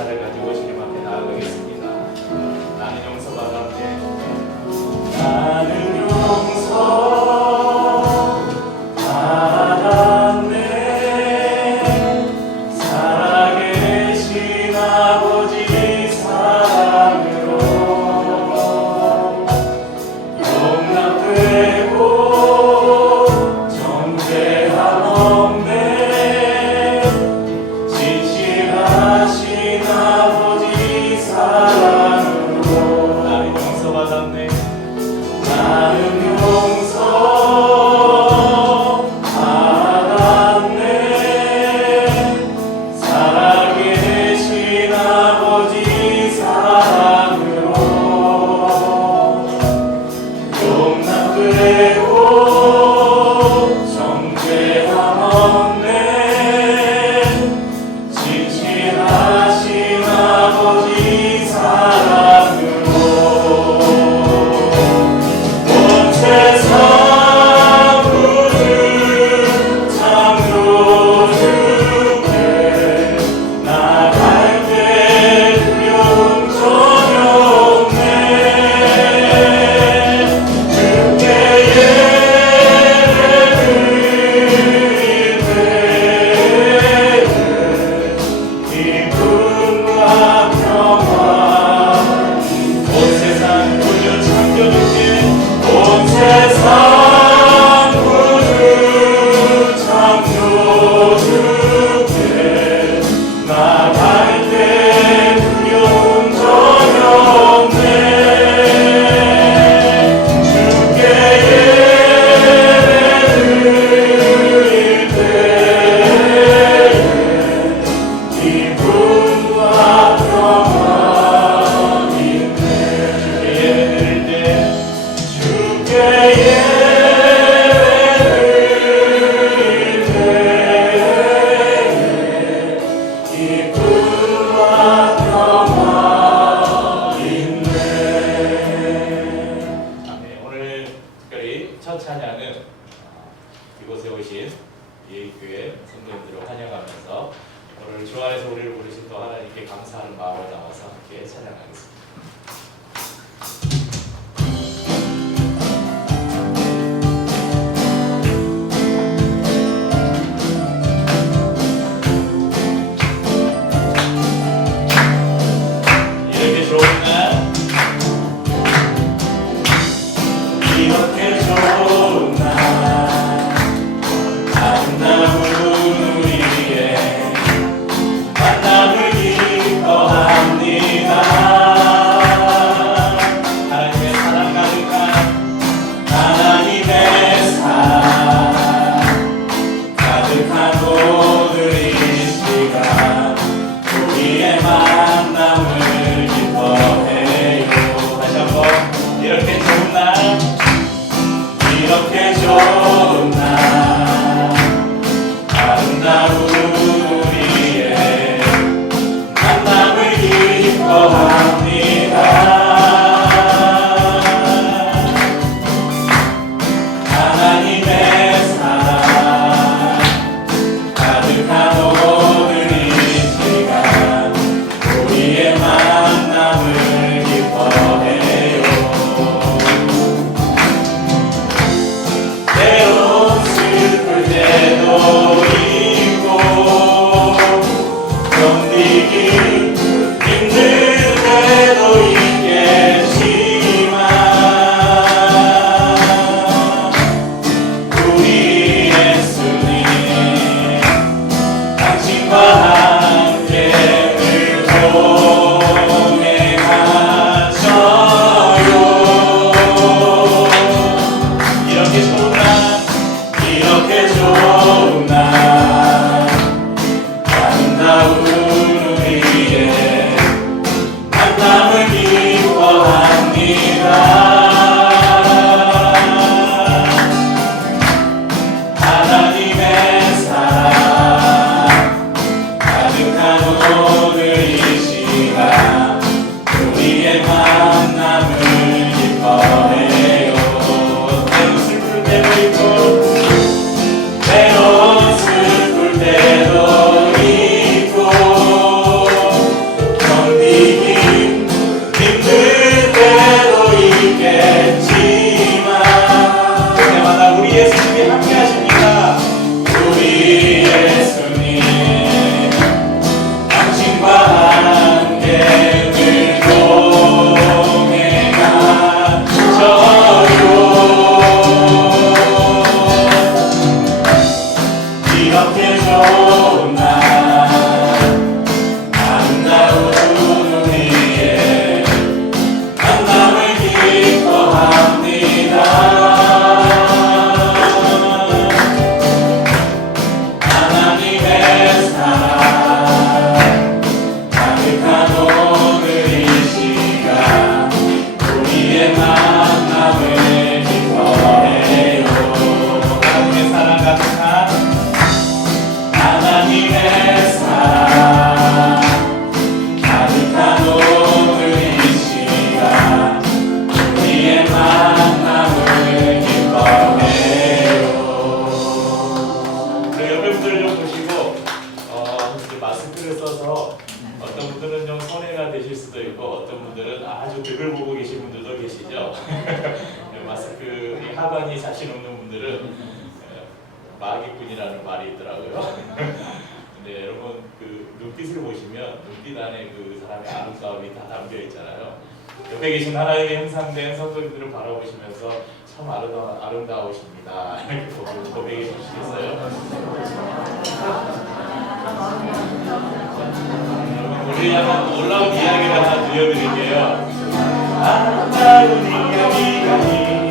감사를 가지고 주님 앞에 나아가겠습니다. 나는 용서받았네. 나는 용서받았네. 살아계신 아버지 사랑으로 용납되고 정죄함 없네. 진실하신 아버지 사랑으로 나는 용서받았네. 나는 용서받았네. 살아계신 아버지 사랑으로 용납되고 정죄함 없네. 진실하신 아버지 사랑으로 온 세상 구주 창조주께 나갈 때 두려움 전혀 없네. 주께 예배드릴 때에 기쁨과 평화 온 세상 구주 창조주께 온 세상 구주 창조주께 나갈 때 두려움 전혀 없네. 주께 예배드릴 때에 기쁨과 평화 있네. 주께 예배드릴 때에 기쁨과 평화 있네. 아멘. 오늘 특별히 첫 찬양은 이곳에 오신 예의교회 성도님들을 환영하면서 오늘 주 안에서 우리를 부르신 또 하나님께 감사하는 마음을 담아서 함께 찬양하겠습니다. 이렇게 좋은 날, 이렇게 좋은 날, 아름다운 우리의 만남을 기뻐합니다. 하나님의 사랑 가득한 하나님의 사랑 가득한 오늘 이 시간 우리의 만남을 기뻐해요. 다시 한번 이렇게 좋은 날, 이렇게 좋은 날, 아름다운 우리의 만남을 기뻐합니다. 하나님의 사랑 가득한 오늘 이 시간 우리의 만남을 기뻐해요. 때론 슬플 때도 있고 견디기 힘들 때도 있겠지만 우리 예수님 당신과 함께 늘 동행하셔요. 이렇게 좋은 날, 이렇게 좋은 날, 아름다운 우리의 어떤 분들은 좀 손해가 되실 수도 있고 어떤 분들은 아주 득을 보고 계신 분들도 계시죠. 마스크 하관이 자신 없는 분들은 마귀꾼이라는 말이 있더라고요. 근데 여러분 그 눈빛을 보시면 눈빛 안에 그 사람의 아름다움이 다 담겨 있잖아요. 옆에 계신 하나님의 형상된 성도님들을 바라보시면서 참 아름다우십니다. 이렇게 고백해 주시겠어요? 우리 한번 놀라운 이야기를 하나 들려드릴게요. 아름다운 이야기가 있네.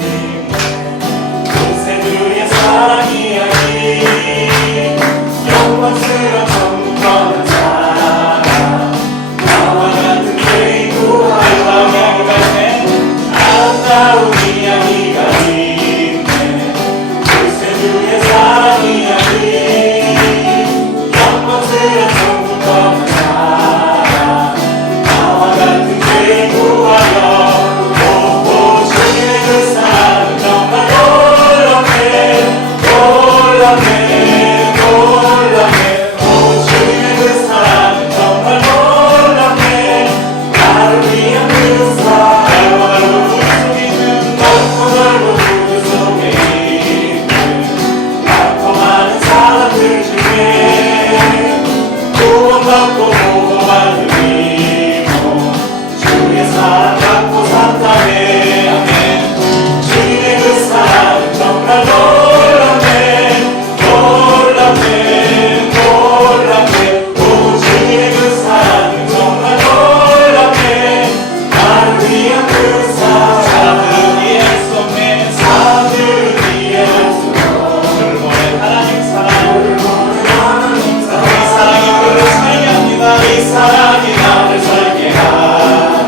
동생들의 사랑 이야기, 영광스러운 천국의 사랑, 나와 같은 죄인 구하여 이야기가 있네. 아름다운 이야기가 있네. 동생들의 사랑 이야기, 영광스러운 천국의 사랑, 나와 같은 죄인 구하여. 주님의 그 사랑은 정말 놀랍네, 놀랍네, 놀랍네. 오 주님의 그 사랑은 정말 놀랍네. 나를 위한 그 사랑, 넓고 있는 넓고 넓은 우주 속에 있는 많고 많은 사람들 중에 구원받고 보호받는 이모 주의 사랑 갖고 산다네. 아멘. 주님의 그 사랑은 정말 놀랍네, 놀랍네, 놀랍네. 오 주님의 그 사랑은 정말 놀랍네. 나를 위한 그 사랑, 사람들은 이해할 수 없네. 사람들은 이해할 수 없네. 물보낸 하나님 사랑, 이 사랑이 우리를 살게 합니다. 이 사랑이 나를 살게 하네.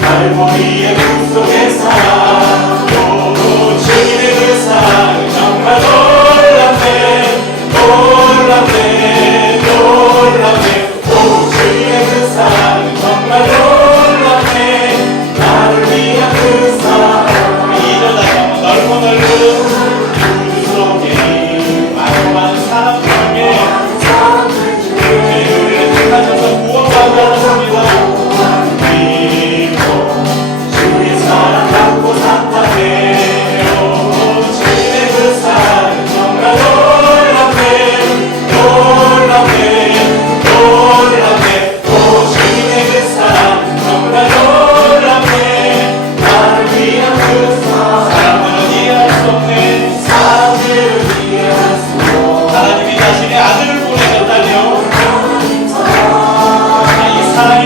갈보리의 그 속의 사랑, 오 주님의 그 사랑은 정말 놀랍네, 놀랍네, 놀랍네. 오 주님의 그 사랑은 정말 놀랍네. 나를 위한 그 사랑, 이전 다시 한번 넓고 넓은 우주 속에 많고 많은 사람들 중에 우리를 택하셔서 구원받게 하셨습니다. 믿고 주의 사랑 갖고 산다네. 오 주님의 그 사랑은 정말 놀랍네, 놀랍네, 놀랍네. 오 주님의 그 사랑은 정말 놀랍네. 나를 위한 그 사랑, 사람들은 이해할 수 없네. 사람들은 이해할 수 없네. 하나님이 자신의 아들을 보내셨다며. 이 사랑이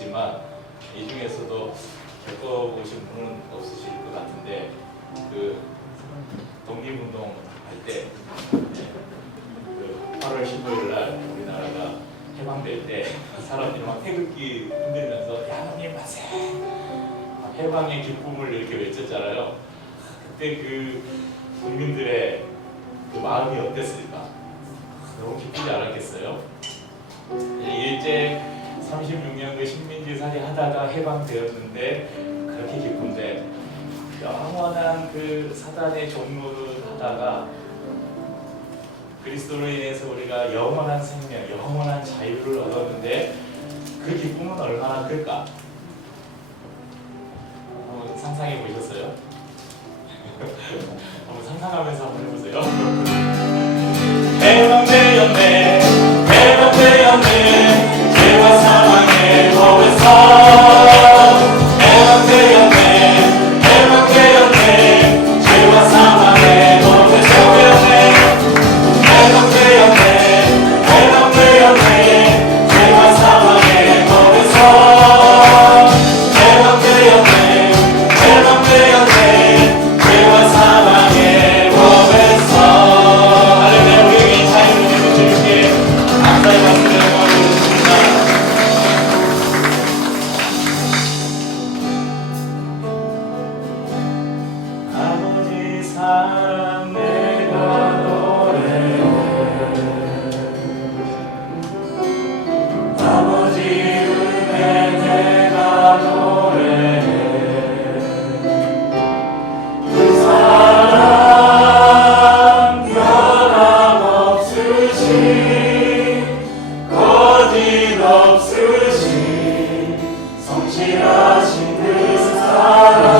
겪었지만 이 중에서도 겪어보신 분은 없으실 것 같은데 그 독립운동 할 때 그 8월 15일 날 우리나라가 해방될 때 사람들이 막 태극기 흔들면서 야노님 만세! 해방의 기쁨을 이렇게 외쳤잖아요. 그때 그 국민들의 그 마음이 어땠을까? 너무 기쁘지 않았겠어요? 일제 36년 그 식민지살이 하다가 해방되었는데 그렇게 기쁜데 영원한 그 사단의 종노릇 하다가 그리스도로 인해서 우리가 영원한 생명, 영원한 자유를 얻었는데 그 기쁨은 얼마나 클까? 한번 상상해 보셨어요? 한번 상상하면서 한번 해보세요. 해방되었네, 해방되었네, 죄와 사망의 법에서 해방되었네, 해방되었네, 죄와 사망의 법에서 해방되었네, 해방되었네, 죄와 사망의 법에서 해방되었네, 해방되었네, 죄와 사망의 법에서. 할렐루야. 우리에게 자유를 주신 주님께 감사의 박수를 드리겠습니다. 아버지 사랑 내가 노래해, 아버지 은혜 내가 노래해, 그 사랑 거짓 없으신 성실하신 그 사랑,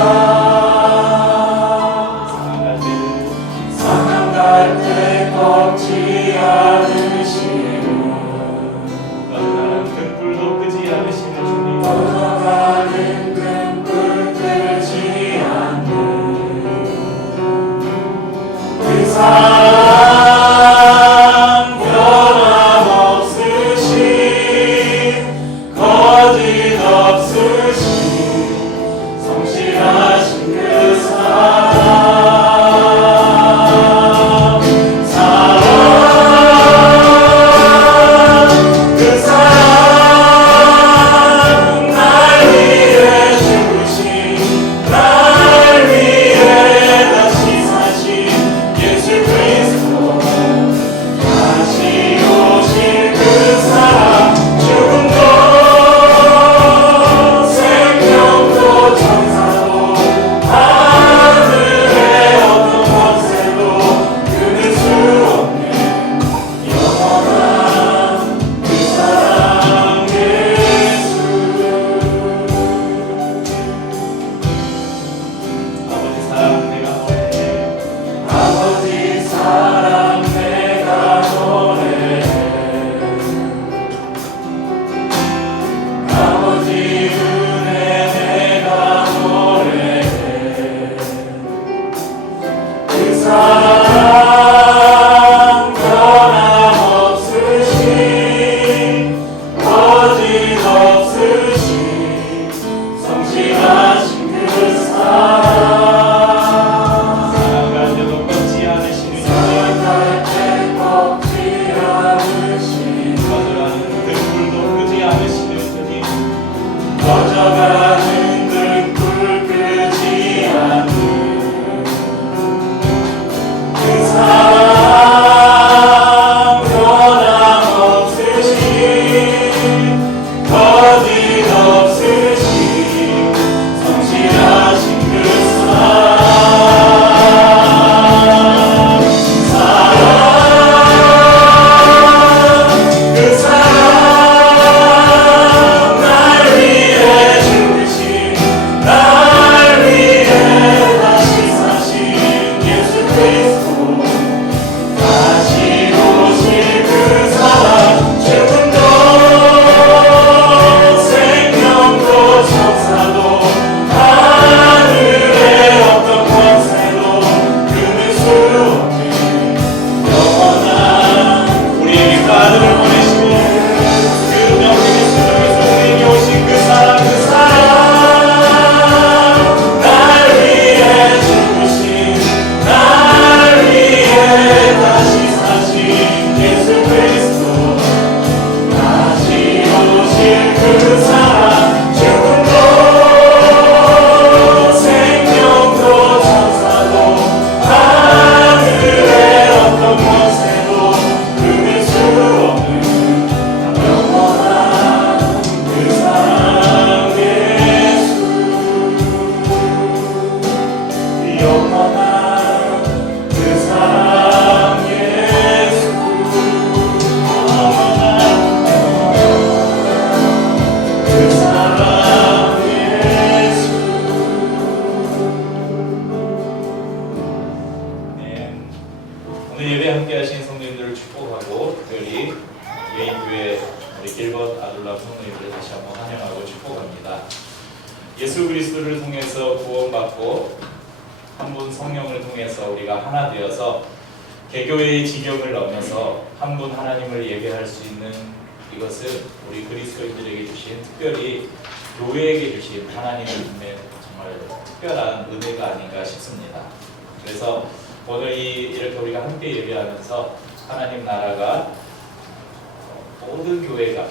상한 갈 때 꺾지 않으시고 떠나가는 등불도 끄지 않으시는 주님, 떠나가는 등불 끄지 않는 그 사랑, 성실하신 그 사랑, 예수 그리스도를 통해서 구원받고 한 분 성령을 통해서 우리가 하나 되어서 개교회의 지경을 넘어서 한 분 하나님을 예배할 수 있는 이것은 우리 그리스도인들에게 주신, 특별히 교회에게 주신 하나님의 정말 특별한 은혜가 아닌가 싶습니다. 그래서 오늘 이렇게 우리가 함께 예배하면서 하나님 나라가 모든 교회가,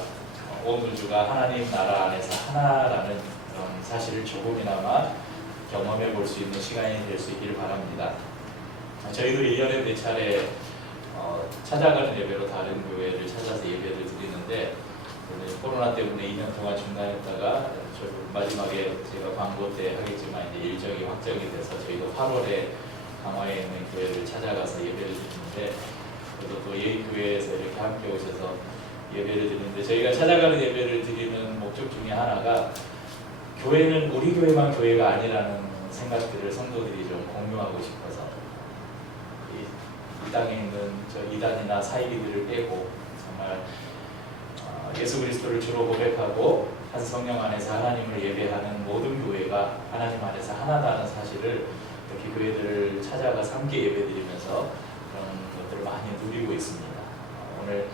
온 우주가 하나님 나라 안에서 하나라는 그런 사실을 조금이나마 경험해 볼 수 있는 시간이 될 수 있기를 바랍니다. 저희도 1년에 4차례 찾아가는 예배로 다른 교회를 찾아서 예배를 드리는데, 코로나 때문에 2년 동안 중단했다가 마지막에 제가 광고 때 하겠지만 이제 일정이 확정이 돼서 저희도 8월에 강화에 있는 교회를 찾아가서 예배를 드리는데, 그래도 또 예의교회에서 이렇게 함께 오셔서 예배를 드리는데, 저희가 찾아가는 예배를 드리는 목적 중에 하나가 교회는 우리 교회만 교회가 아니라는 생각들을 성도들이 좀 공유하고 싶어서 이 땅에 있는 저 이단이나 사이비들을 빼고 정말 예수 그리스도를 주로 고백하고 한 성령 안에서 하나님을 예배하는 모든 교회가 하나님 안에서 하나다는 사실을 이렇게 교회들을 찾아가서 함께 예배드리면서 그런 것들을 많이 누리고 있습니다. 오늘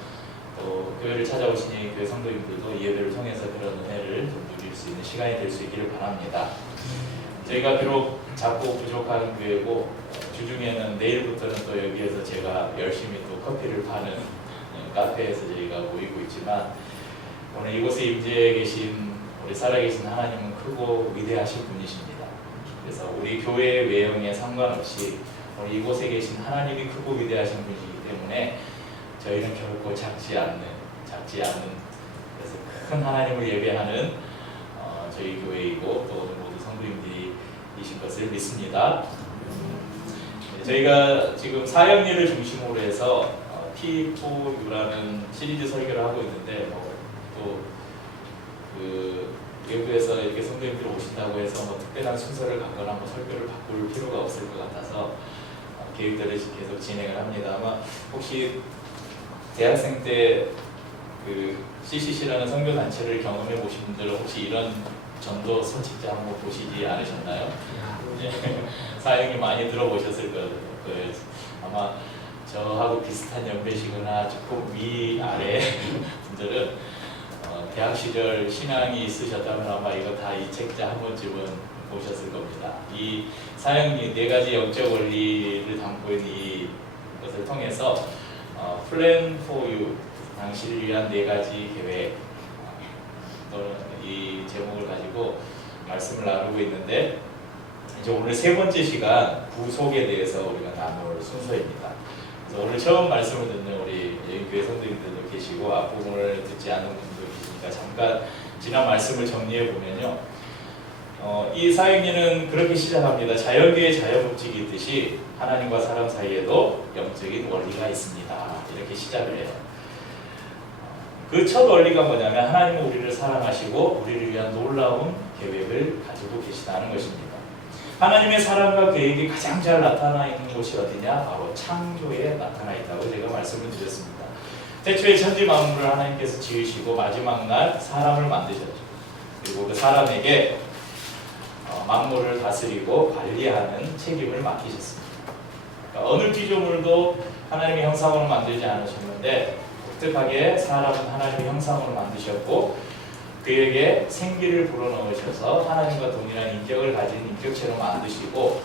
또 교회를 찾아오신 이 교회 성도님들도 예배를 통해서 그런 은혜를 좀 누릴 수 있는 시간이 될 수 있기를 바랍니다. 저희가 비록 작고 부족한 교회고 주중에는 내일부터는 또 여기에서 제가 열심히 또 커피를 파는 카페에서 저희가 모이고 있지만, 오늘 이곳에 임재해 계신 우리 살아계신 하나님은 크고 위대하신 분이십니다. 그래서 우리 교회 외형에 상관없이 우리 이곳에 계신 하나님이 크고 위대하신 분이기 때문에 저희는 결코 작지 않는 그래서 큰 하나님을 예배하는 저희 교회이고 또 모두 성도님들이신 것을 믿습니다. 저희가 지금 사형리를 중심으로 해서 T4U라는 시리즈 설교를 하고 있는데, 또 그 외부에서 이렇게 성도님들이 오신다고 해서 특별한 순서를 갖거나 설교를 바꿀 필요가 없을 것 같아서 계획대로 계속 진행을 합니다. 아마 혹시 대학생 때 그 CCC라는 선교 단체를 경험해 보신 분들은 혹시 이런 전도 서책자 한번 보시지 않으셨나요? 사역이 많이 들어보셨을 거예요. 아마 저하고 비슷한 연배시거나 조금 위아래 분들은 대학 시절 신앙이 있으셨다면 아마 이거 다 이 책자 한 번쯤은 보셨을 겁니다. 이 사역이 4가지 영적 원리를 담고 있는 이것을 통해서 Plan for You, 당신을 위한 4가지 계획, 이 제목을 가지고 말씀을 나누고 있는데, 이제 오늘 3번째 시간 구속에 대해서 우리가 나눌 순서입니다. 그래서 오늘 처음 말씀을 듣는 우리 교회 성도님들도 계시고 앞부분을 듣지 않은 분도 계시니까 잠깐 지난 말씀을 정리해 보면요, 이 사역리는 그렇게 시작합니다. 자연계의 자연법칙이 있듯이 하나님과 사람 사이에도 영적인 원리가 있습니다. 이렇게 시작을 해요. 그 첫 원리가 뭐냐면 하나님은 우리를 사랑하시고 우리를 위한 놀라운 계획을 가지고 계시다는 것입니다. 하나님의 사랑과 계획이 가장 잘 나타나 있는 곳이 어디냐? 바로 창조에 나타나 있다고 제가 말씀을 드렸습니다. 태초에 천지 만물을 하나님께서 지으시고 마지막 날 사람을 만드셨죠. 그리고 그 사람에게 만물을 다스리고 관리하는 책임을 맡기셨습니다. 그러니까 어느 피조물도 하나님의 형상으로 만들지 않으셨는데 독특하게 사람은 하나님의 형상으로 만드셨고 그에게 생기를 불어넣으셔서 하나님과 동일한 인격을 가진 인격체로 만드시고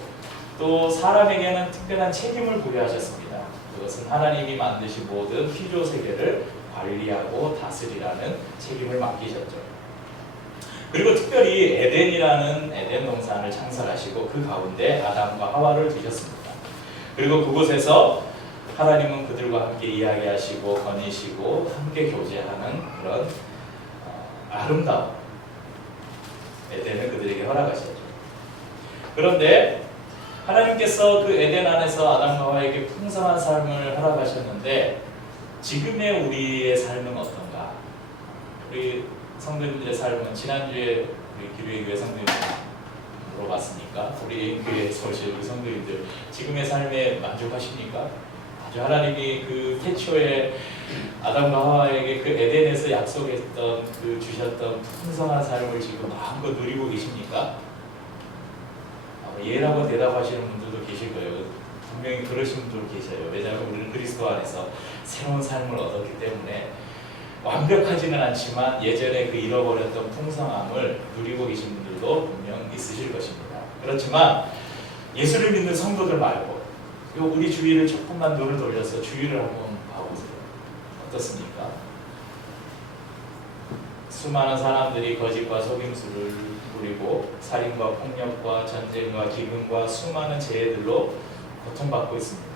또 사람에게는 특별한 책임을 부여하셨습니다. 그것은 하나님이 만드신 모든 피조 세계를 관리하고 다스리라는 책임을 맡기셨죠. 그리고 특별히 에덴이라는 에덴 동산을 창설하시고 그 가운데 아담과 하와를 두셨습니다. 그리고 그곳에서 하나님은 그들과 함께 이야기하시고 거니시고 함께 교제하는 그런 아름다운 에덴을 그들에게 허락하셨죠. 그런데 하나님께서 그 에덴 안에서 아담과 하와에게 풍성한 삶을 허락하셨는데 지금의 우리의 삶은 어떤가? 우리 성도님들의 삶은 지난주에 우리 기류의 교회 성도님들 물어봤으니까 우리 교회에서 오신 우리 성도님들 지금의 삶에 만족하십니까? 하나님이 그 태초에 아담과 하와에게 그 에덴에서 약속했던 그 주셨던 풍성한 삶을 지금 마음껏 누리고 계십니까? 예라고 대답하시는 분들도 계실 거예요. 분명히 그러신 분들 계셔요. 왜냐하면 우리는 그리스도 안에서 새로운 삶을 얻었기 때문에 완벽하지는 않지만 예전에 그 잃어버렸던 풍성함을 누리고 계신 분들도 분명 있으실 것입니다. 그렇지만 예수를 믿는 성도들 말고 우리 주위를 조금만 눈을 돌려서 주위를 한번 봐보세요. 어떻습니까? 수많은 사람들이 거짓과 속임수를 부리고 살인과 폭력과 전쟁과 기근과 수많은 재해들로 고통받고 있습니다.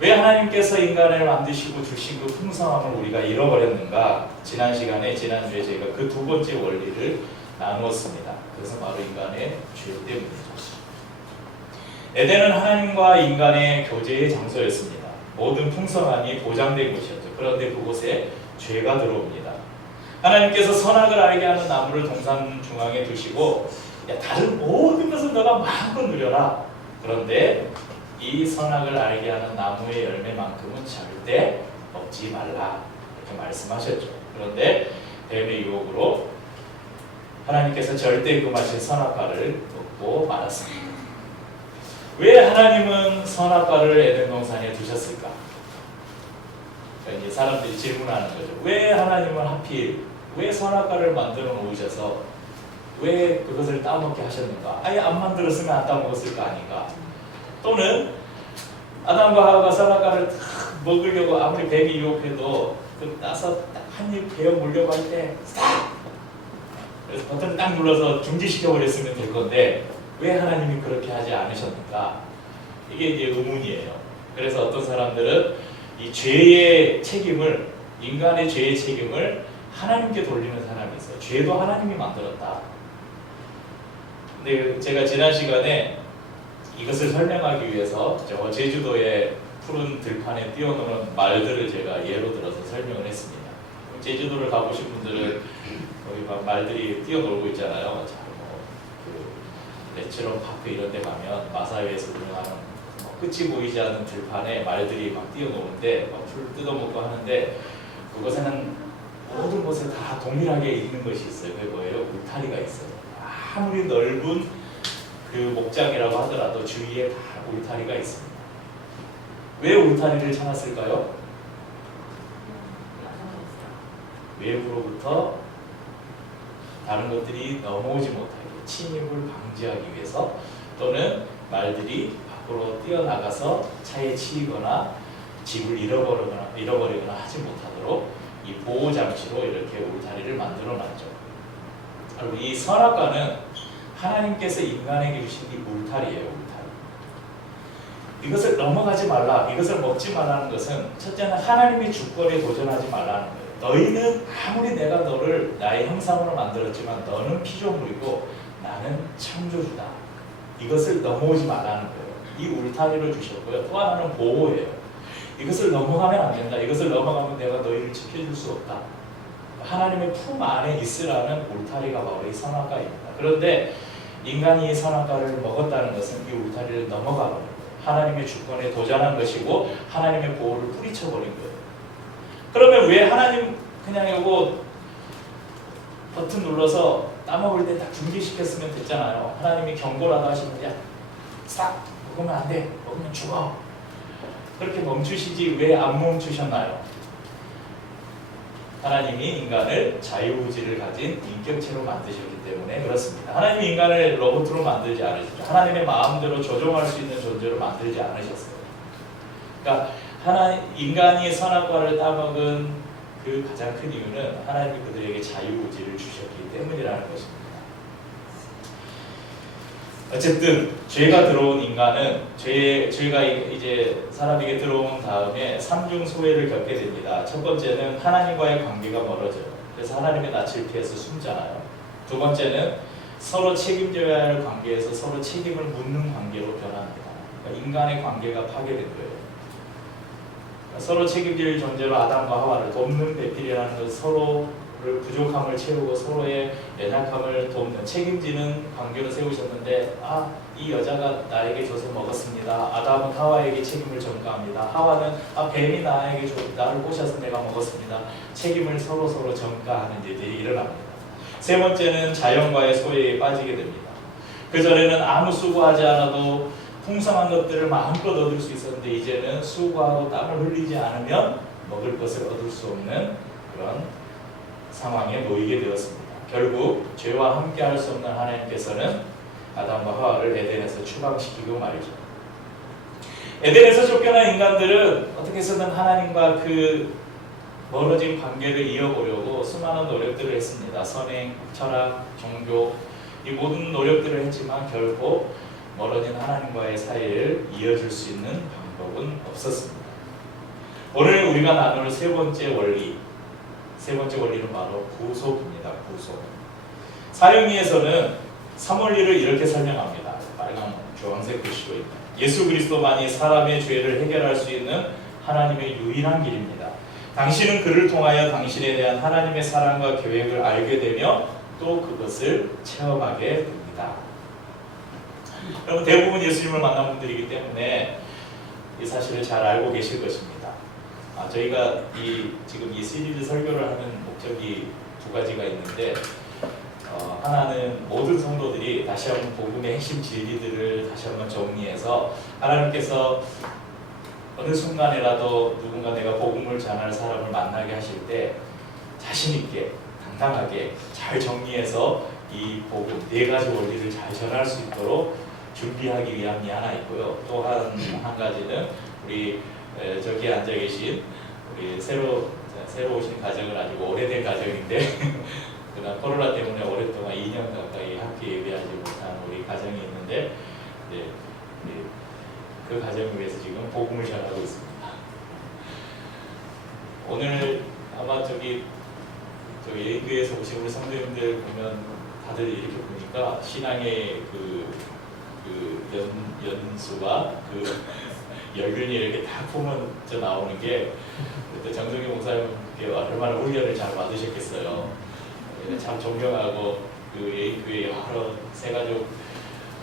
왜 하나님께서 인간을 만드시고 주신 그 풍성함을 우리가 잃어버렸는가? 지난주에 저희가 그 두 번째 원리를 나누었습니다. 그것은 바로 인간의 죄 때문이죠. 에덴은 하나님과 인간의 교제의 장소였습니다. 모든 풍성함이 보장된 곳이었죠. 그런데 그곳에 죄가 들어옵니다. 하나님께서 선악을 알게 하는 나무를 동산 중앙에 두시고 다른 모든 것을 너가 마음껏 누려라. 그런데 이 선악을 알게 하는 나무의 열매만큼은 절대 먹지 말라. 이렇게 말씀하셨죠. 그런데 뱀의 유혹으로 하나님께서 절대 금하신 선악과를 먹고 말았습니다. 왜 하나님은 선악과를 에덴 동산에 두셨을까? 그러니까 이제 사람들이 질문하는 거죠. 왜 하나님은 하필 왜 선악과를 만들어 놓으셔서 왜 그것을 따먹게 하셨는가? 아예 안 만들었으면 안 따먹었을 거 아닌가? 또는 아담과 하와가 선악과를 먹으려고 아무리 뱀이 유혹해도 그 따서 한 입 베어 물려고 할 때 스탑! 그래서 버튼 딱 눌러서 중지시켜 버렸으면 될 건데 왜 하나님이 그렇게 하지 않으셨는가? 이게 이제 의문이에요. 그래서 어떤 사람들은 이 죄의 책임을 인간의 죄의 책임을 하나님께 돌리는 사람이 있어요. 죄도 하나님이 만들었다. 근데 제가 지난 시간에 이것을 설명하기 위해서 저 제주도의 푸른 들판에 뛰어노는 말들을 제가 예로 들어서 설명을 했습니다. 제주도를 가보신 분들은 거기 막 말들이 뛰어놀고 있잖아요. 내처럼 파크 이런 데 가면 마사위에서 운영하는 끝이 보이지 않는 들판에 말들이 막 뛰어노는데 막 풀 뜯어먹고 하는데 그곳에는 모든 곳에 다 동일하게 있는 것이 있어요. 그게 뭐예요? 울타리가 있어요. 아무리 넓은 그 목장이라고 하더라도 주위에 다 울타리가 있습니다. 왜 울타리를 찾았을까요? 외부로부터 다른 것들이 넘어오지 못하게 침입을 방지하기 위해서 또는 말들이 밖으로 뛰어나가서 차에 치이거나 집을 잃어버리거나 하지 못하도록 이 보호 장치로 이렇게 울타리를 만들어 놨죠. 그리고 이 선악과는 하나님께서 인간에게 주신 이 울타리예요. 울타리. 이것을 넘어가지 말라, 이것을 먹지 말라는 것은 첫째는 하나님의 주권에 도전하지 말라는 거예요. 너희는 아무리 내가 너를 나의 형상으로 만들었지만 너는 피조물이고 나는 창조주다. 이것을 넘어오지 말라는 거예요. 이 울타리를 주셨고요. 또 하나는 보호예요. 이것을 넘어가면 안 된다. 이것을 넘어가면 내가 너희를 지켜줄 수 없다. 하나님의 품 안에 있으라는 울타리가 바로 이 선악과입니다. 그런데 인간이 이 선악과를 먹었다는 것은 이 울타리를 넘어가 버린 거예요. 하나님의 주권에 도전한 것이고 하나님의 보호를 뿌리쳐버린 거예요. 그러면 왜 하나님 그냥 이거 버튼 눌러서 따먹을 때 딱 중지시켰으면 됐잖아요. 하나님이 경고라도 하시면 야 스탑! 먹으면 안 돼. 먹으면 죽어. 그렇게 멈추시지 왜 안 멈추셨나요? 하나님이 인간을 자유의지를 가진 인격체로 만드셨기 때문에 그렇습니다. 하나님이 인간을 로봇으로 만들지 않으셨죠. 하나님의 마음대로 조종할 수 있는 존재로 만들지 않으셨어요. 그러니까 인간이 선악과를 따먹은 그 가장 큰 이유는 하나님이 그들에게 자유의지를 주셨기 때문이라는 것입니다. 어쨌든 죄가 들어온 인간은 죄가 이제 사람에게 들어온 다음에 삼중 소외를 겪게 됩니다. 첫 번째는 하나님과의 관계가 멀어져요. 그래서 하나님의 낯을 피해서 숨잖아요. 두 번째는 서로 책임져야 할 관계에서 서로 책임을 묻는 관계로 변합니다. 그러니까 인간의 관계가 파괴된 거예요. 그러니까 서로 책임질 존재로 아담과 하와를 돕는 배필이라는 것을 서로 부족함을 채우고 서로의 연약함을 돕는 책임지는 관계로 세우셨는데 이 여자가 나에게 줘서 먹었습니다. 아담은 하와에게 책임을 전가합니다. 하와는 뱀이 나를 꼬셔서 내가 먹었습니다. 책임을 서로 전가하는 일들이 일어납니다. 세 번째는 자연과의 소외에 빠지게 됩니다. 그전에는 아무 수고하지 않아도 풍성한 것들을 마음껏 얻을 수 있었는데 이제는 수고하고 땀을 흘리지 않으면 먹을 것을 얻을 수 없는 그런 상황에 놓이게 되었습니다. 결국 죄와 함께 할 수 없는 하나님께서는 아담과 하와를 에덴에서 추방시키고 말이죠. 에덴에서 쫓겨난 인간들은 어떻게 해서든 하나님과 그 멀어진 관계를 이어보려고 수많은 노력들을 했습니다. 선행, 철학, 종교 이 모든 노력들을 했지만 결코 멀어진 하나님과의 사이를 이어줄 수 있는 방법은 없었습니다. 오늘 우리가 나눌 세 번째 원리는 바로 구속입니다. 구속. 사형리에서는 3원리를 이렇게 설명합니다. 빨간 주황색 글씨로 있다. 예수 그리스도만이 사람의 죄를 해결할 수 있는 하나님의 유일한 길입니다. 당신은 그를 통하여 당신에 대한 하나님의 사랑과 계획을 알게 되며 또 그것을 체험하게 됩니다. 여러분 대부분 예수님을 만난 분들이기 때문에 이 사실을 잘 알고 계실 것입니다. 저희가 지금 이 시리즈 설교를 하는 목적이 두 가지가 있는데 하나는 모든 성도들이 다시 한번 복음의 핵심 진리들을 다시 한번 정리해서 하나님께서 어느 순간에라도 누군가 내가 복음을 전할 사람을 만나게 하실 때 자신 있게 당당하게 잘 정리해서 이 복음 네 가지 원리를 잘 전할 수 있도록 준비하기 위함이 하나 있고요. 또 한 가지는 우리 저기 앉아 계신 우리 새로 오신 가정은 아니고 오래된 가정인데 그다음 코로나 때문에 오랫동안 2년 가까이 학교 예배하지 못한 우리 가정이 있는데 그 가정을 위해서 지금 복음을 전하고 있습니다. 오늘 아마 저기 예인교회에서 오신 우리 성도님들 보면 다들 이렇게 보니까 신앙의 연수가 열륜이 이렇게 딱 보면 나오는 게 그때 정성기 목사님께 얼마나 훈련을 잘 받으셨겠어요. 참 존경하고 예인교회 여러 새가족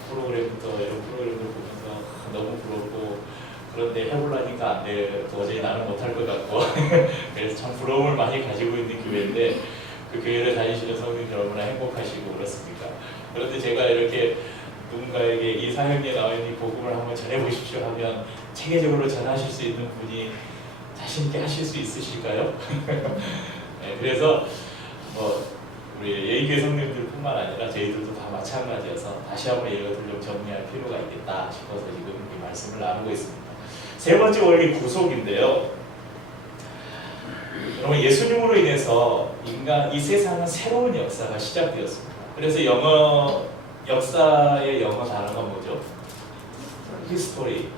프로그램부터 이런 프로그램을 보면서 너무 부럽고 그런데 해보려니까 안 돼. 도저히 나는 못할 것 같고 그래서 참 부러움을 많이 가지고 있는 교회인데 그 교회를 다니시는 성도님이 얼마나 행복하시고 그렇습니까? 그런데 제가 이렇게 누군가에게 이 사형리에 나와 있는 복음을 한번 전해보십시오 하면 체계적으로 전하실 수 있는 분이 자신 있게 하실 수 있으실까요? 네, 그래서 우리 예인교회 성도님들뿐만 아니라 저희들도 다 마찬가지여서 다시 한번 이것을 좀 정리할 필요가 있겠다 싶어서 지금 이 말씀을 나누고 있습니다. 세 번째 원리 구속인데요. 여러분 예수님으로 인해서 이 세상은 새로운 역사가 시작되었습니다. 그래서 역사의 영어 단어가 뭐죠? 히스토리.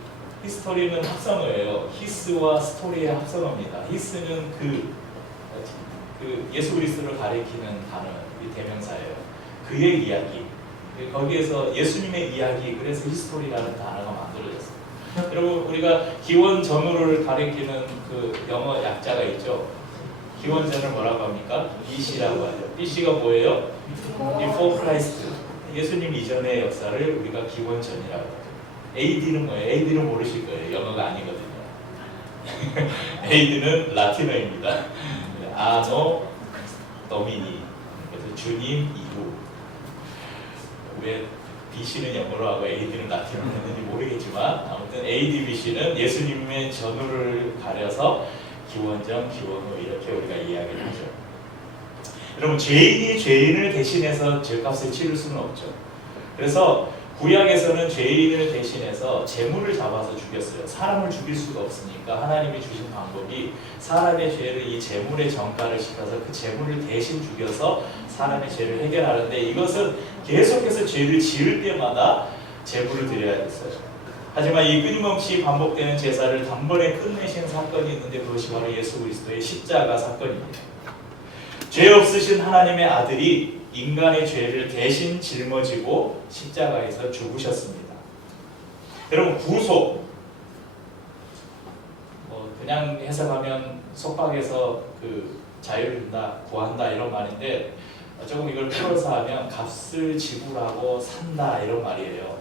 히스토리는 합성어예요. 히스와 스토리의 합성어입니다. 히스는 그 예수 그리스도를 가리키는 단어, 이 대명사예요. 그의 이야기. 거기에서 예수님의 이야기, 그래서 히스토리라는 단어가 만들어졌어요. 여러분 우리가 기원전후를 가리키는 그 영어 약자가 있죠. 기원전을 뭐라고 합니까? BC라고 하죠. BC가 뭐예요? Before Christ. 예수님 이전의 역사를 우리가 기원전이라고 하죠. AD는 뭐예요? AD는 모르실 거예요. 영어가 아니거든요. AD는 라틴어입니다. 아노 도미니. 그래서 주님 이후. 왜 BC는 영어로 하고 AD는 라틴어로 했는지 모르겠지만 아무튼 AD, BC는 예수님의 전후를 가려서 기원전, 기원후 이렇게 우리가 이야기를 하죠. 여러분 죄인이 죄인을 대신해서 죄값을 치를 수는 없죠. 그래서 구약에서는 죄인을 대신해서 재물을 잡아서 죽였어요. 사람을 죽일 수가 없으니까 하나님이 주신 방법이 사람의 죄를 이 재물에 전가를 시켜서 그 재물을 대신 죽여서 사람의 죄를 해결하는데 이것은 계속해서 죄를 지을 때마다 재물을 드려야 됐어요. 하지만 이 끊임없이 반복되는 제사를 단번에 끝내신 사건이 있는데 그것이 바로 예수 그리스도의 십자가 사건입니다. 죄 없으신 하나님의 아들이 인간의 죄를 대신 짊어지고 십자가에서 죽으셨습니다. 여러분 구속 그냥 해석하면 속박에서 자유를 준다, 구한다 이런 말인데 조금 이걸 풀어서 하면 값을 지불하고 산다 이런 말이에요.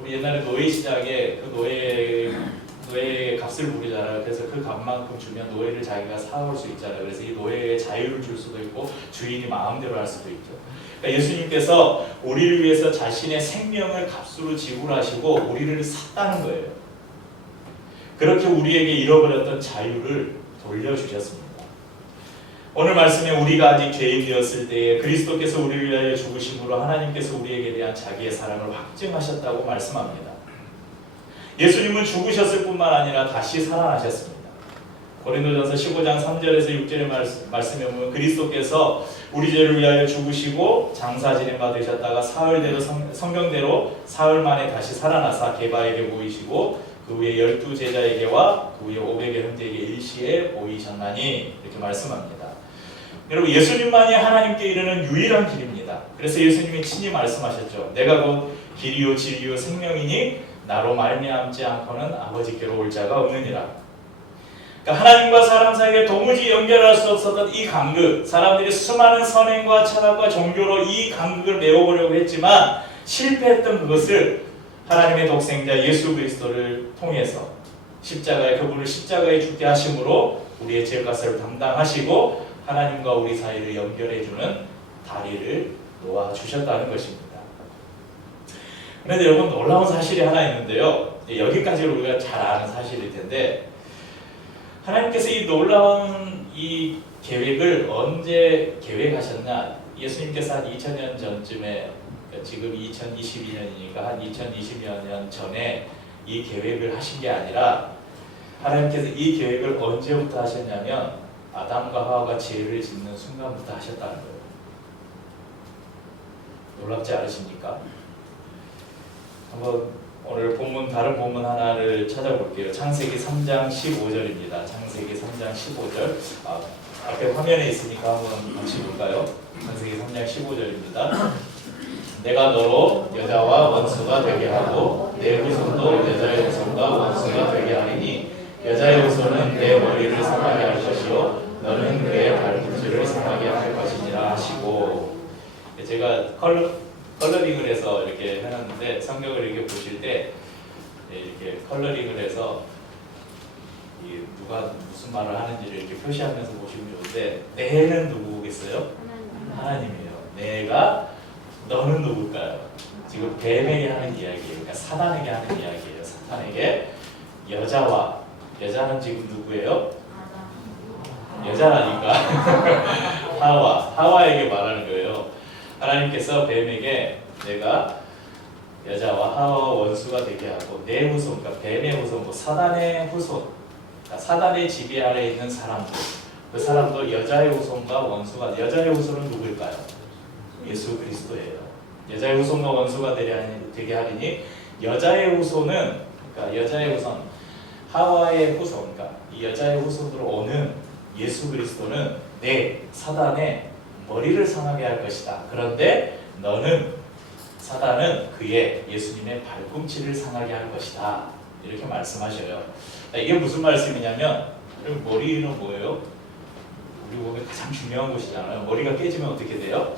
우리 옛날에 노예 시장에 그 노예의 값을 부르잖아요. 그래서 그 값만큼 주면 노예를 자기가 사올 수 있잖아요. 그래서 이 노예에 자유를 줄 수도 있고 주인이 마음대로 할 수도 있죠. 그러니까 예수님께서 우리를 위해서 자신의 생명을 값으로 지불하시고 우리를 샀다는 거예요. 그렇게 우리에게 잃어버렸던 자유를 돌려주셨습니다. 오늘 말씀에 우리가 아직 죄인되었을 때에 그리스도께서 우리를 위하여 죽으심으로 하나님께서 우리에게 대한 자기의 사랑을 확증하셨다고 말씀합니다. 예수님은 죽으셨을 뿐만 아니라 다시 살아나셨습니다. 고린도전서 15장 3절에서 6절의 말씀에 보면 그리스도께서 우리 죄를 위하여 죽으시고 장사 지냄 받으셨다가 사흘대로 성경대로 사흘 만에 다시 살아나사 게바에게 보이시고 그 후에 12제자에게와 그 후에 500의 형제에게 일시에 보이셨나니 이렇게 말씀합니다. 여러분 예수님만이 하나님께 이르는 유일한 길입니다. 그래서 예수님이 친히 말씀하셨죠. 내가 곧 길이요 진리요 생명이니 나로 말미암지 않고는 아버지께로 올 자가 없느니라. 그러니까 하나님과 사람 사이에 도무지 연결할 수 없었던 이 간극, 사람들이 수많은 선행과 철학과 종교로 이 간극을 메워보려고 했지만 실패했던 그것을 하나님의 독생자 예수 그리스도를 통해서 그분을 십자가에 죽게 하심으로 우리의 죄값을 담당하시고 하나님과 우리 사이를 연결해주는 다리를 놓아주셨다는 것입니다. 그런데 여러분 놀라운 사실이 하나 있는데요. 여기까지 우리가 잘 아는 사실일 텐데 하나님께서 이 놀라운 이 계획을 언제 계획하셨냐? 예수님께서 한 2000년 전쯤에 지금 2022년이니까 한 2020여 년 전에 이 계획을 하신 게 아니라 하나님께서 이 계획을 언제부터 하셨냐면 아담과 하와가 죄를 짓는 순간부터 하셨다는 거예요. 놀랍지 않으십니까? 한번 오늘 다른 본문 하나를 찾아볼게요. 창세기 3장 15절입니다. 창세기 3장 15절. 앞에 화면에 있으니까 한번 같이 볼까요? 창세기 3장 15절입니다. 내가 너로 여자와 원수가 되게 하고 내 후손도 여자의 후손과 원수가 되게 하리니 여자의 후손은 내 머리를 상하게 할 것이요 너는 그의 발꿈치를 상하게 할 것이니라 하시고, 제가 컬러링을 해서 이렇게 해놨는데 성경을 이렇게 보실 때 이렇게 컬러링을 해서 누가 무슨 말을 하는지를 이렇게 표시하면서 보시면 좋은데 내는 누구겠어요? 하나님이에요. 내가 너는 누굴까요? 지금 뱀에게 하는 이야기예요. 그러니까 사단에게 하는 이야기예요. 사탄에게 여자는 지금 누구예요? 여자라니까 하와에게 말하는 거예요. 하나님께서 뱀에게 내가 여자와 하와와 원수가 되게 하고 내 후손, 그러니까 뱀의 후손, 사단의 후손, 그러니까 사단의 지배 아래 있는 사람들, 그 사람도 여자의 후손과 원수가, 여자의 후손은 누구일까요? 예수 그리스도예요. 여자의 후손과 원수가 되게 하리니 여자의 후손은, 그러니까 여자의 후손, 하와의 후손, 그러니까 이 여자의 후손으로 오는 예수 그리스도는 사단의 머리를 상하게 할 것이다. 그런데 사단은 그의 예수님의 발꿈치를 상하게 할 것이다. 이렇게 말씀하셔요. 이게 무슨 말씀이냐면 머리는 뭐예요? 우리 몸에 가장 중요한 곳이잖아요. 머리가 깨지면 어떻게 돼요?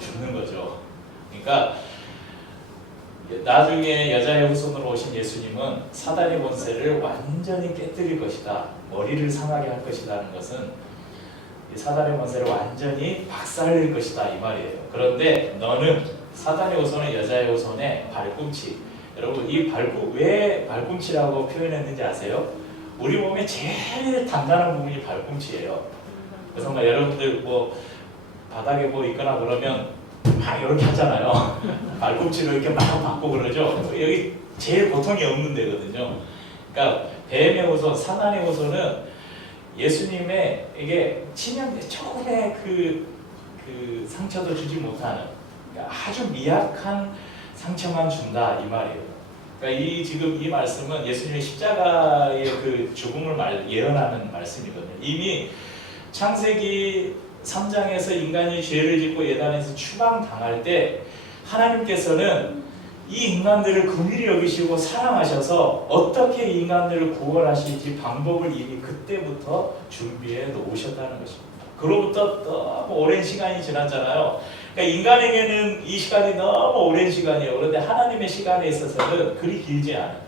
죽는 거죠. 그러니까 나중에 여자의 후손으로 오신 예수님은 사단의 권세를 완전히 깨뜨릴 것이다. 머리를 상하게 할 것이라는 것은 사단의 권세를 완전히 박살낼 것이다 이 말이에요. 그런데 너는 사단의 후손은 여자의 후손의 발꿈치. 여러분 왜 발꿈치라고 표현했는지 아세요? 우리 몸에 제일 단단한 부분이 발꿈치예요. 그래서 여러분들 바닥에 있거나 그러면 막 이렇게 하잖아요. 발꿈치로 이렇게 막 받고 그러죠. 여기 제일 고통이 없는 데거든요. 그러니까 뱀의 후손, 사단의 후손은 예수님에게 치명대 조금의 그 상처도 주지 못하는, 그러니까 아주 미약한 상처만 준다 이 말이에요. 그러니까 지금 이 말씀은 예수님의 십자가의 그 죽음을 예언하는 말씀이거든요. 이미 창세기 3장에서 인간이 죄를 짓고 예단에서 추방당할 때 하나님께서는 이 인간들을 긍휼히 여기시고 사랑하셔서 어떻게 인간들을 구원하실지 방법을 이미 그때부터 준비해 놓으셨다는 것입니다. 그로부터 너무 오랜 시간이 지났잖아요. 그러니까 인간에게는 이 시간이 너무 오랜 시간이에요. 그런데 하나님의 시간에 있어서는 그리 길지 않아요.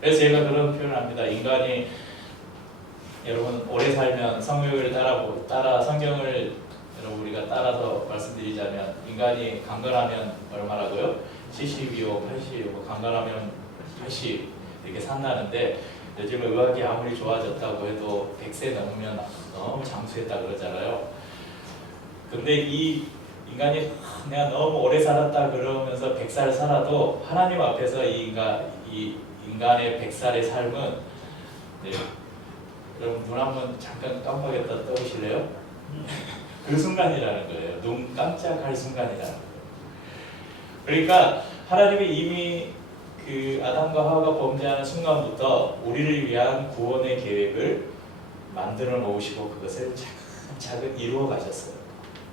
그래서 제가 그런 표현을 합니다. 인간이 여러분 오래 살면 성경을 따라 성경을 여러분 우리가 따라서 말씀드리자면 인간이 강건하면 얼마라고요? 70이요, 80이요, 강건하면 80 이렇게 산다는데 요즘 의학이 아무리 좋아졌다고 해도 100세 넘으면 너무 장수했다 그러잖아요. 근데 이 인간이 내가 너무 오래 살았다 그러면서 100살 살아도 하나님 앞에서 이 인간의 100살의 삶은 네, 여러분 눈 한번 잠깐 깜빡였다 떠오실래요? 그 순간이라는 거예요. 눈 깜짝할 순간이라는 거예요. 그러니까 하나님이 이미 그 아담과 하와가 범죄하는 순간부터 우리를 위한 구원의 계획을 만들어 놓으시고 그것을 차근차근 이루어 가셨어요.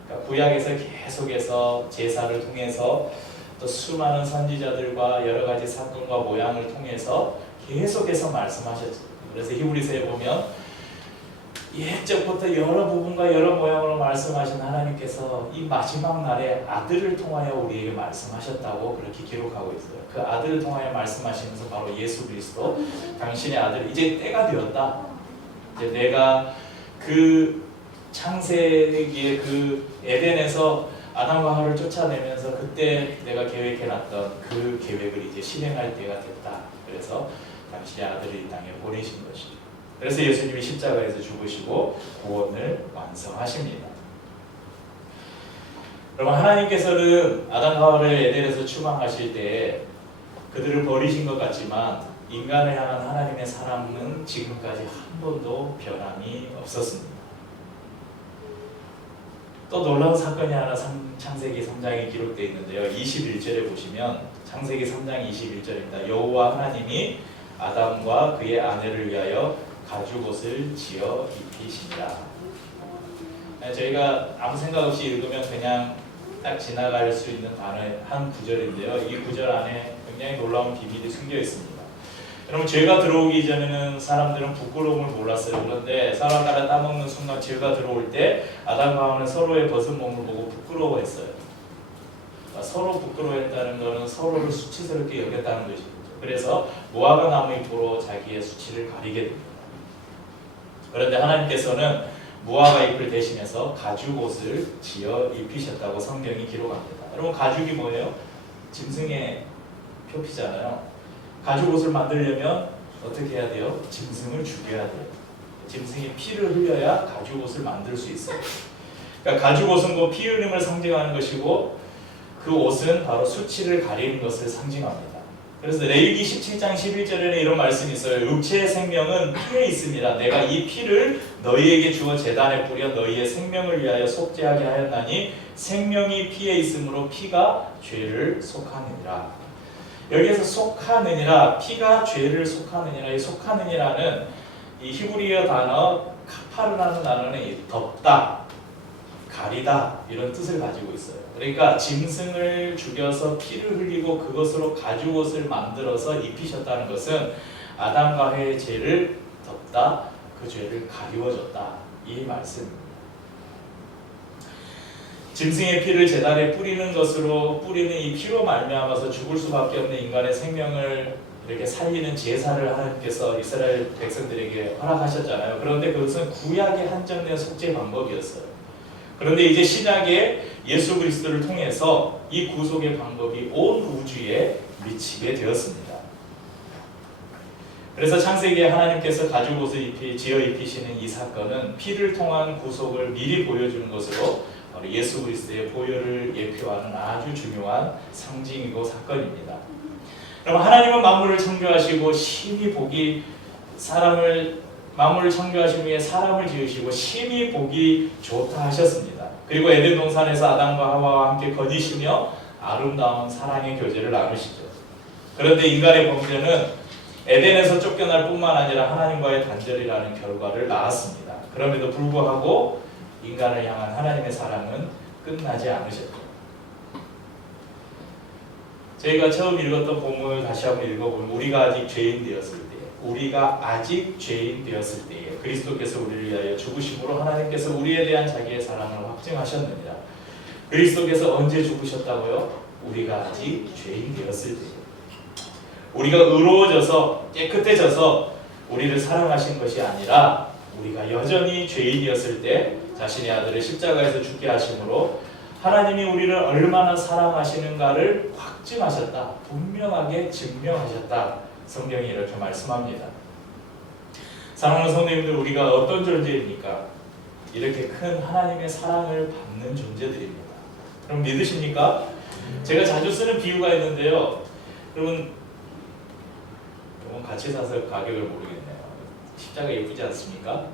그러니까 구약에서 계속해서 제사를 통해서 또 수많은 선지자들과 여러 가지 사건과 모양을 통해서 계속해서 말씀하셨어요. 그래서 히브리서에 보면 옛적부터 여러 부분과 여러 모양으로 말씀하신 하나님께서 이 마지막 날에 아들을 통하여 우리에게 말씀하셨다고 그렇게 기록하고 있어요. 그 아들을 통하여 말씀하시면서 바로 예수 그리스도 당신의 아들 이제 때가 되었다. 이제 내가 그 창세기의 그 에덴에서 아담과 하와를 쫓아내면서 그때 내가 계획해놨던 그 계획을 이제 실행할 때가 됐다. 그래서 당신의 아들을 이 땅에 보내신 것이죠. 그래서 예수님이 십자가에서 죽으시고 구원을 완성하십니다. 여러분 하나님께서는 아담과 하와를 에덴에서 추방하실 때 그들을 버리신 것 같지만 인간을 향한 하나님의 사랑은 지금까지 한 번도 변함이 없었습니다. 또 놀라운 사건이 하나 창세기 3장에 기록되어 있는데요. 21절에 보시면 창세기 3장 21절입니다. 여호와 하나님이 아담과 그의 아내를 위하여 가죽옷을 지어 입히시니라. 저희가 아무 생각 없이 읽으면 그냥 딱 지나갈 수 있는 단어의 한 구절인데요. 이 구절 안에 굉장히 놀라운 비밀이 숨겨 있습니다. 여러분 죄가 들어오기 전에는 사람들은 부끄러움을 몰랐어요. 그런데 사람 따라 따먹는 순간 죄가 들어올 때 아담과 하와는 서로의 벗은 몸을 보고 부끄러워했어요. 그러니까 서로 부끄러워했다는 것은 서로를 수치스럽게 여겼다는 것이죠. 그래서 무화과 나무 잎으로 자기의 수치를 가리게 됩니다. 그런데 하나님께서는 무화과 잎을 대신해서 가죽옷을 지어 입히셨다고 성경이 기록합니다. 여러분 가죽이 뭐예요? 짐승의 표피잖아요. 가죽옷을 만들려면 어떻게 해야 돼요? 짐승을 죽여야 돼요. 짐승이 피를 흘려야 가죽옷을 만들 수 있어요. 그러니까 가죽옷은 그 피 흘림을 상징하는 것이고 그 옷은 바로 수치를 가리는 것을 상징합니다. 그래서 레위기 17장 11절에는 이런 말씀이 있어요. 육체의 생명은 피에 있습니다. 내가 이 피를 너희에게 주어 제단에 뿌려 너희의 생명을 위하여 속죄하게 하였나니 생명이 피에 있으므로 피가 죄를 속하느니라. 여기에서 속하느니라, 피가 죄를 속하느니라. 이 속하느니라는 이 히브리어 단어 카파르라는 단어는 덮다, 가리다 이런 뜻을 가지고 있어요. 그러니까 짐승을 죽여서 피를 흘리고 그것으로 가죽옷을 만들어서 입히셨다는 것은 아담과 하와의 죄를 덮다, 그 죄를 가리워줬다 이 말씀입니다. 짐승의 피를 제단에 뿌리는 것으로 뿌리는 이 피로 말미암아서 죽을 수밖에 없는 인간의 생명을 이렇게 살리는 제사를 하나님께서 이스라엘 백성들에게 허락하셨잖아요. 그런데 그것은 구약에 한정된 속죄 방법이었어요. 그런데 이제 신약에 예수 그리스도를 통해서 이 구속의 방법이 온 우주에 미치게 되었습니다. 그래서 창세기에 하나님께서 가죽옷을 지어 입히시는 이 사건은 피를 통한 구속을 미리 보여주는 것으로 예수 그리스도의 보혈을 예표하는 아주 중요한 상징이고 사건입니다. 그럼 하나님은 만물을 창조하시고 심히 보기 만물을 창조하신 후에 사람을 지으시고 심히 보기 좋다 하셨습니다. 그리고 에덴 동산에서 아담과 하와와 함께 거니시며 아름다운 사랑의 교제를 나누시죠. 그런데 인간의 범죄는 에덴에서 쫓겨날 뿐만 아니라 하나님과의 단절이라는 결과를 낳았습니다. 그럼에도 불구하고 인간을 향한 하나님의 사랑은 끝나지 않으셨죠. 저희가 처음 읽었던 본문을 다시 한번 읽어보면 우리가 아직 죄인 되었을 때 우리가 아직 죄인 되었을 때에 그리스도께서 우리를 위하여 죽으심으로 하나님께서 우리에 대한 자기의 사랑을 확증하셨느니라. 그리스도께서 언제 죽으셨다고요? 우리가 아직 죄인 되었을 때에. 우리가 의로워져서 깨끗해져서 우리를 사랑하신 것이 아니라 우리가 여전히 죄인이었을 때 자신의 아들을 십자가에서 죽게 하심으로 하나님이 우리를 얼마나 사랑하시는가를 확증하셨다. 분명하게 증명하셨다. 성경이 이렇게 말씀합니다. 사랑하는 성도님들, 우리가 어떤 존재입니까? 이렇게 큰 하나님의 사랑을 받는 존재들입니다. 그럼 믿으십니까? 제가 자주 쓰는 비유가 있는데요. 여러분 같이 사서 가격을 모르겠네요. 십자가 예쁘지 않습니까?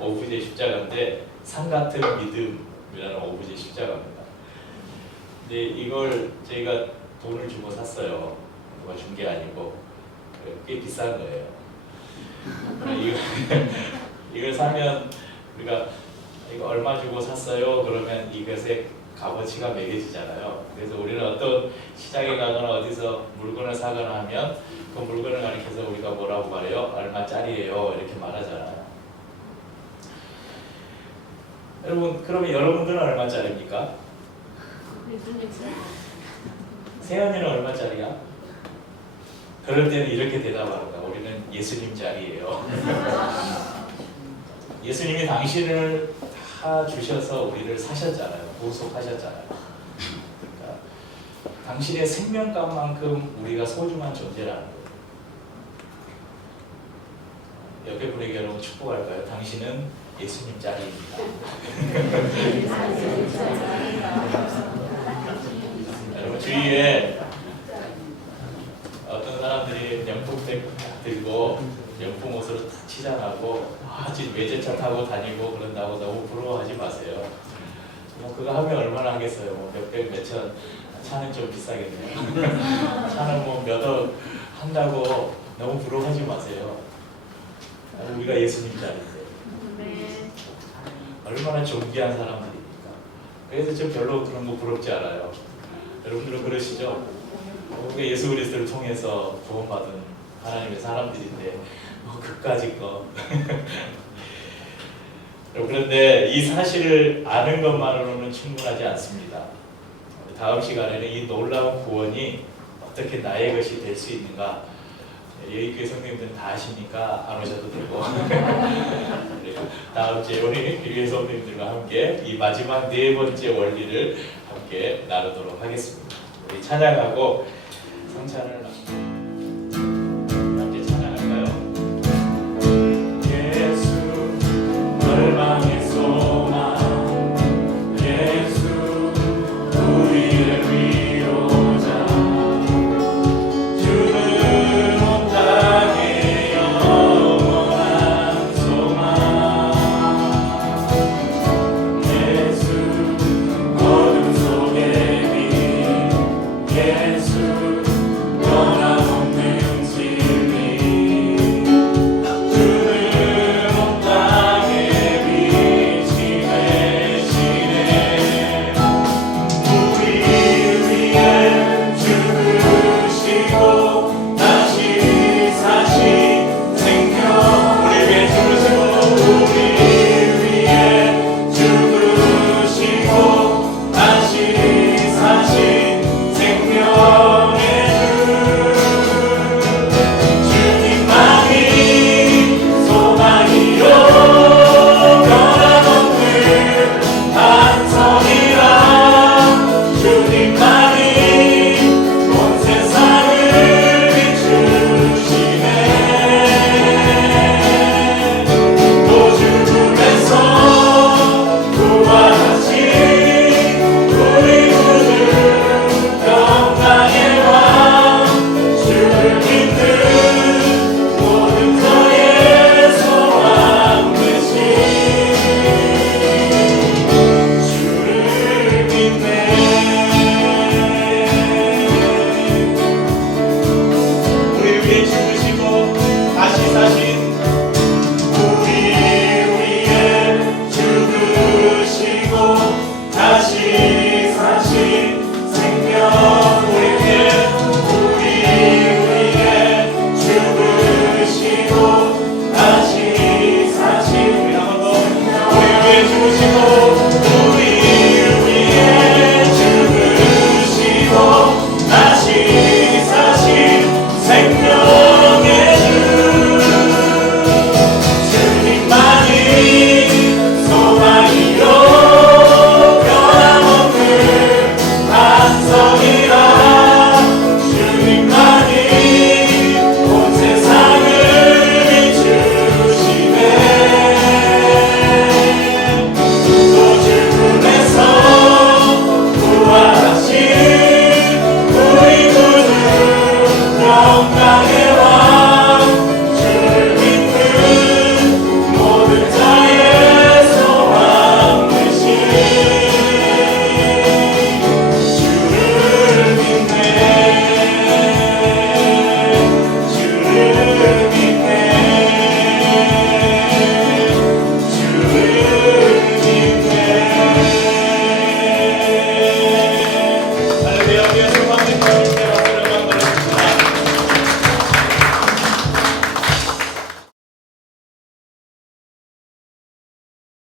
오브제 십자가인데 산 같은 믿음이라는 오브제 십자가입니다. 근데 이걸 저희가 돈을 주고 샀어요. 누가 준 게 아니고 꽤 비싼 거예요. 이걸 사면 우리가 이거 얼마 주고 샀어요? 그러면 이것의 값어치가 매겨지잖아요. 그래서 우리는 어떤 시장에 가거나 어디서 물건을 사거나 하면 그 물건을 가리켜서 우리가 뭐라고 말해요? 얼마짜리예요? 이렇게 말하잖아요. 여러분, 그러면 여러분들은 얼마짜리입니까? 세연이는 얼마짜리야? 그럴 때는 이렇게 대답합니다. 우리는 예수님짜리예요. 예수님이 당신을 다 주셔서 우리를 사셨잖아요. 구속하셨잖아요. 그러니까 당신의 생명값만큼 우리가 소중한 존재라는 거예요. 옆에 분에게 여러분 축복할까요? 당신은 예수님짜리입니다. 여러분 주위에 어떤 사람들이 명품백 들고 명품 옷으로 다 치장하고 지금 외제차 타고 다니고 그런다고 너무 부러워하지 마세요. 뭐 그거 하면 얼마나 하겠어요. 뭐 몇백 몇천. 차는 좀 비싸겠네요. 차는 뭐 몇억 한다고 너무 부러워하지 마세요. 우리가 예수님 자리인데 얼마나 존귀한 사람들입니까? 그래서 좀 별로 그런 거 부럽지 않아요. 여러분들은 그러시죠? 우리가 예수 그리스도를 통해서 구원받은 하나님의 사람들인데 뭐 그까짓 거. 그런데 이 사실을 아는 것만으로는 충분하지 않습니다. 다음 시간에는 이 놀라운 구원이 어떻게 나의 것이 될 수 있는가, 예의교회 성도님들은 다 아시니까 안 오셔도 되고 다음 주에 우리 교회 성도님들과 함께 이 마지막 네 번째 원리를 함께 나누도록 하겠습니다. 우리 찬양하고 성찬을